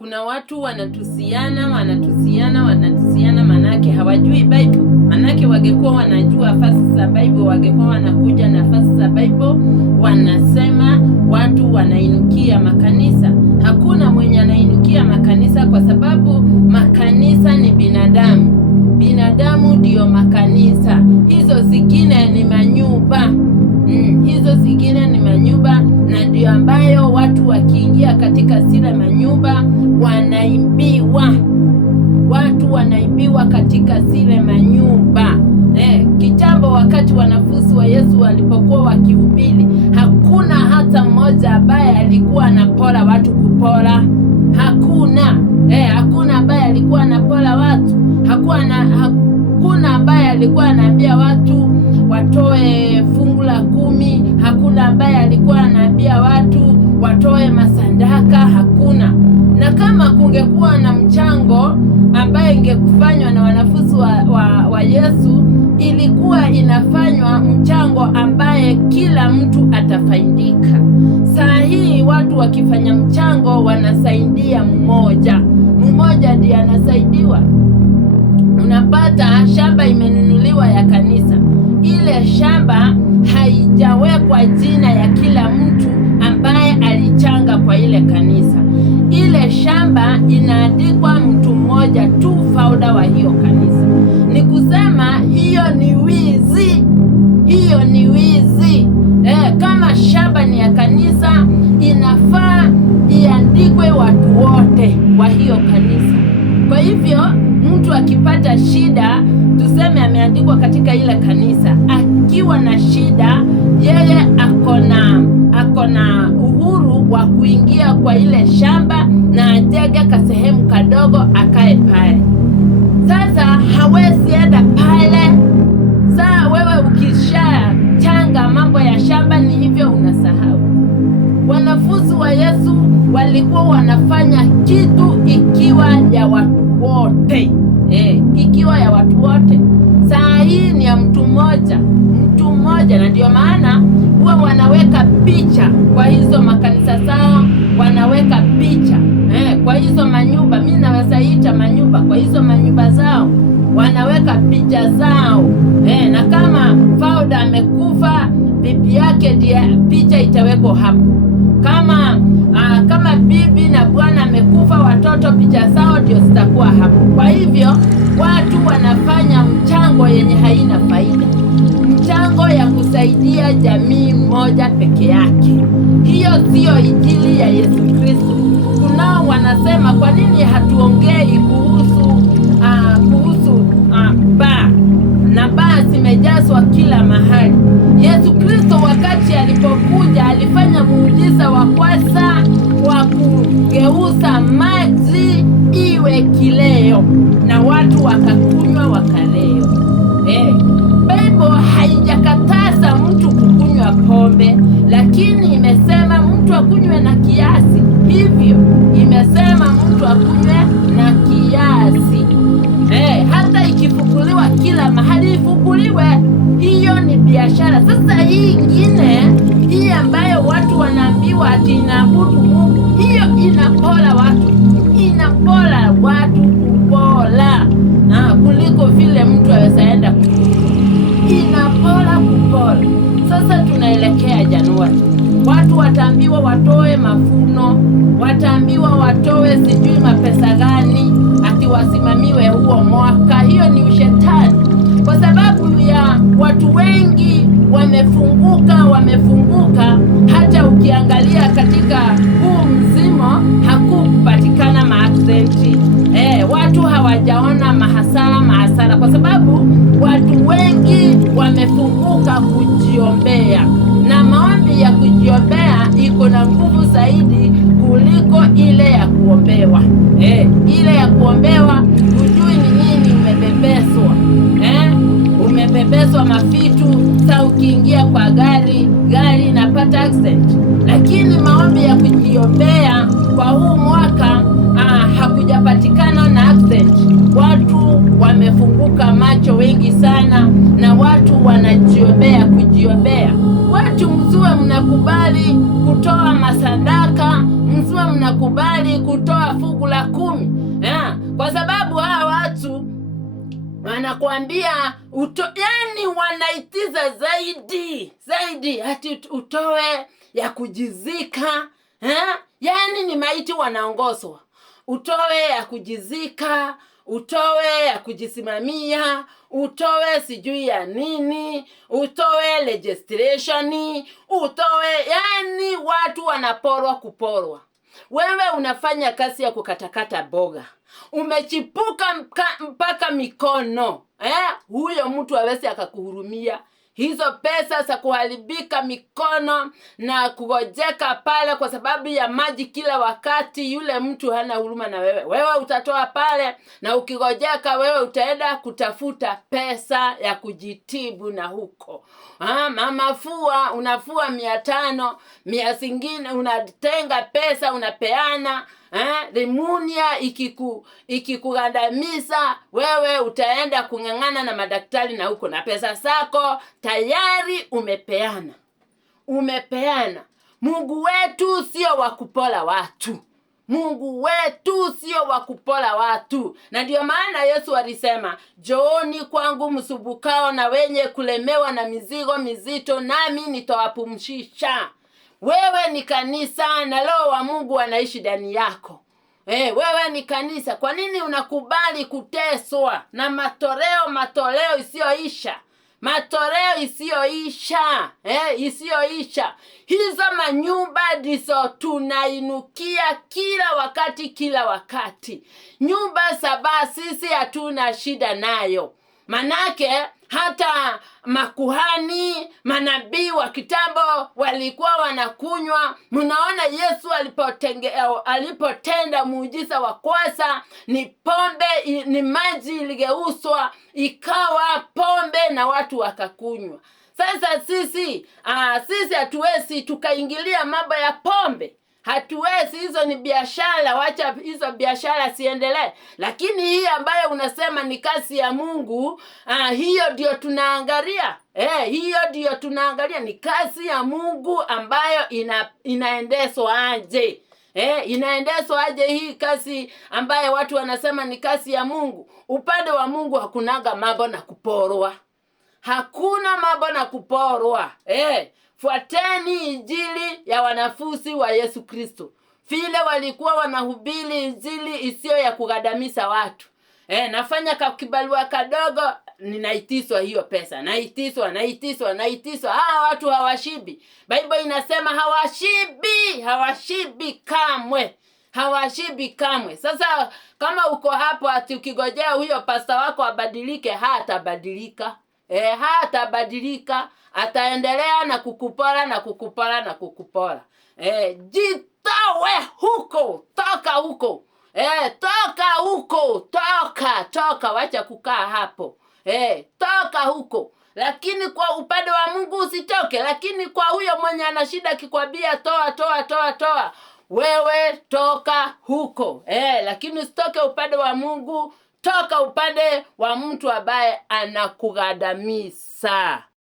Kuna watu wanatusiana, manake hawajui Bible. Manake wangekuwa wanajua fasi za Bible, wangekuwa wanakuja na fasi za Bible, wanasema watu wanainukia makanisa. Hakuna mwenye anainukia makanisa, kwa sababu makanisa ni binadamu. Binadamu ndio makanisa. Hizo zingine ni manyumba. Hizo zingine ni manyumba, na ndio ambayo watu wakiingia katika zile manyumba wanaimbiwa. Watu wanaibiwa katika zile manyumba. Kitambo, wakati wanafunzi wa Yesu walipokuwa wakihubiri, hakuna hata mmoja ambaye alikuwa anapora watu kupora. Hakuna ambaye alikuwa anapora watu. Hakuna ambaye alikuwa anaambia watu watoe fungu la 10. Hakuna ambaye alikuwa anaambia watu watoe masandaka. Hakuna. Na kama kungekuwa na mchango ambaye ingekufanywa na wanafunzi wa Yesu, ilikuwa inafanywa mchango ambaye kila mtu atafaidika. Saa hii watu wakifanya mchango wanasaidia mmoja ndiye anasaidiwa. Unapata shamba imenunuliwa ya kanisa. Ile shamba haijawekwa jina ya kila mtu ambaye alichanga kwa ile kanisa. Ile shamba inaandikwa mtu mmoja tu, founder wa hiyo kanisa. Ni kusema hiyo ni wizi. Hiyo ni wizi. Kama shamba ni ya kanisa, inafaa iandikwe watu wote wa hiyo kanisa. Kwa hivyo mtu akipata shida, tuseme ameandikwa katika ile kanisa, akiwa na shida, yeye ako na uhuru wa kuingia kwa ile shamba na ajenge kasehemu kadogo akae pale. Sasa hawezi enda pale. Sasa wewe ukishachanga mambo ya shamba, ni hivyo unasahau. Wanafunzi wa Yesu walikuwa wanafanya kitu ikiwa ya watu wote. Ikiwa ya watu wote. Saa hii ni ya mtu mmoja, na ndio maana huwa wanaweka picha kwa hizo makanisa zao, wanaweka picha kwa hizo manyumba. Mimi nawasaita manyumba. Kwa hizo manyumba zao wanaweka picha zao, na kama founder amekufa, bibi yake ndiye picha itawekwa hapo. Kama bibi na bwana amekufa, watoto picha zao ndio zitakuwa hapo. Kwa hivyo watu wanafanya mchango yenye haina faida, mchango ya kusaidia jamii moja peke yake. Hiyo siyo injili ya Yesu Kristo. Kunao wanasema, kwa nini hatuongei kuhusu baa? Na baa zimejazwa kila mahali. Yesu Kristo wakati alipokuja alifanya muujiza wa kwanza wa kugeuza maji iwe kileo, na watu wakakunywa wakaleo. Bible haijakataza mtu kukunywa pombe, lakini imesema mtu akunywe na kiasi. Hivyo imesema mtu akunywe na kiasi. Hata ikifukuliwa kila mahali ifukuliwe, hiyo ni biashara. Sasa hii ingine, hii ambayo watu wanaambiwa ati inaabudu Mungu, hiyo inapora watu kupola, kuliko vile mtu awezaenda inapora kupola. Sasa tunaelekea Januari, watu wataambiwa watoe mafuno, wataambiwa watoe sijui mapesa gani, ati wasimamiwe huo mwaka. Hiyo ni ushetani, kwa sababu ya watu wengi wamefunguka. Hata ukiangalia katika huu mzimo hakupatikana maaksidenti. Watu hawajaona mahasara, kwa sababu watu wengi wamefunguka kujiombea, na maombi ya kujiombea iko na nguvu zaidi kuliko ile ya kuombewa. Ile ya kuombewa hujui ni nini umebebeswa. Umebebeswa mafitu. Sasa ukiingia kwa gari inapata accident. Lakini maombi ya kujiombea kwa huu mwaka hakujapatikana na accident. Watu wamefunguka macho wengi sana, na watu kujiombea. Watu msiwe mnakubali kutoa masadaka, msiwe unakubali kutoa fungu la 10? Kwa sababu hawa watu wanakuambia yani wanaitiza zaidi ati utoe ya kujizika. Yani ni maiti wanaongozwa. Utoe ya kujizika, utoe ya kujisimamia, utoe sijui ya nini, utoe registration, utoe, yani watu wanaporwa kuporwa. Wewe unafanya kazi ya kukatakata boga, umechipuka mpaka mikono, huyo mtu hawezi akakuhurumia. Hizo pesa za kuharibika mikono na kugojeka pale kwa sababu ya maji kila wakati, yule mtu hana huruma na wewe. Wewe utatoa pale, na ukigojeka wewe utaenda kutafuta pesa ya kujitibu na huko. Mafua unafua 500, 100 zingine unatenga pesa unapeana. Rimunia ikikugandamiza wewe utaenda kung'ang'ana na madaktari na huko, na pesa zako tayari umepeana. Mungu wetu sio wa kupola watu. Mungu wetu sio wa kupola watu. Na ndio maana Yesu alisema, "Njooni kwangu msubukao na wenye kulemewa na mizigo mizito, nami nitawapumzisha." Wewe ni kanisa na Roho wa Mungu anaishi ndani yako. Wewe ni kanisa. Kwa nini unakubali kuteswa na matoleo isiyoisha? Matoleo isiyoisha. Hizo manyumba ndizo tunainukia kila wakati. Nyumba 7 sisi hatuna shida nayo. Manake hata makuhani, manabii wa kitambo walikuwa wanakunywa. Mnaona Yesu alipotenda muujiza wa kwanza, ni pombe, ni maji iligeuzwa ikawa pombe na watu wakakunywa. Sasa sisi hatuwezi tukaingilia mambo ya pombe. Hatuwezi, hizo ni biashara, wacha hizo biashara siendelee. Lakini hii ambayo unasema ni kazi ya Mungu, hiyo ndio tunaangalia. Hiyo ndio tunaangalia, ni kazi ya Mungu ambayo inaendeshwa aje. Inaendeshwa aje hii kazi ambayo watu wanasema ni kazi ya Mungu? Upande wa Mungu hakunaga mambo na kuporwa. Hakuna mambo na kuporwa. Fuateni injili ya wanafunzi wa Yesu Kristo. Vile walikuwa wanahubiri injili isiyo ya kugandamiza watu. Nafanya kibarua kadogo, ninaitiswa hiyo pesa. Naitiswa. Hawa watu hawashibi. Bible inasema hawashibi kamwe. Sasa kama uko hapo ati ukigojea huyo pasta wako abadilike, hatabadilika. Ataendelea na kukupora. Jitowe huko, toka huko. Toka, wacha kukaa hapo. Toka huko. Lakini kwa upande wa Mungu usitoke. Lakini kwa huyo mwenye ana shida kikwambia toa, wewe toka huko. Lakini usitoke upande wa Mungu, toka upande wa mtu ambaye anakugandamiza.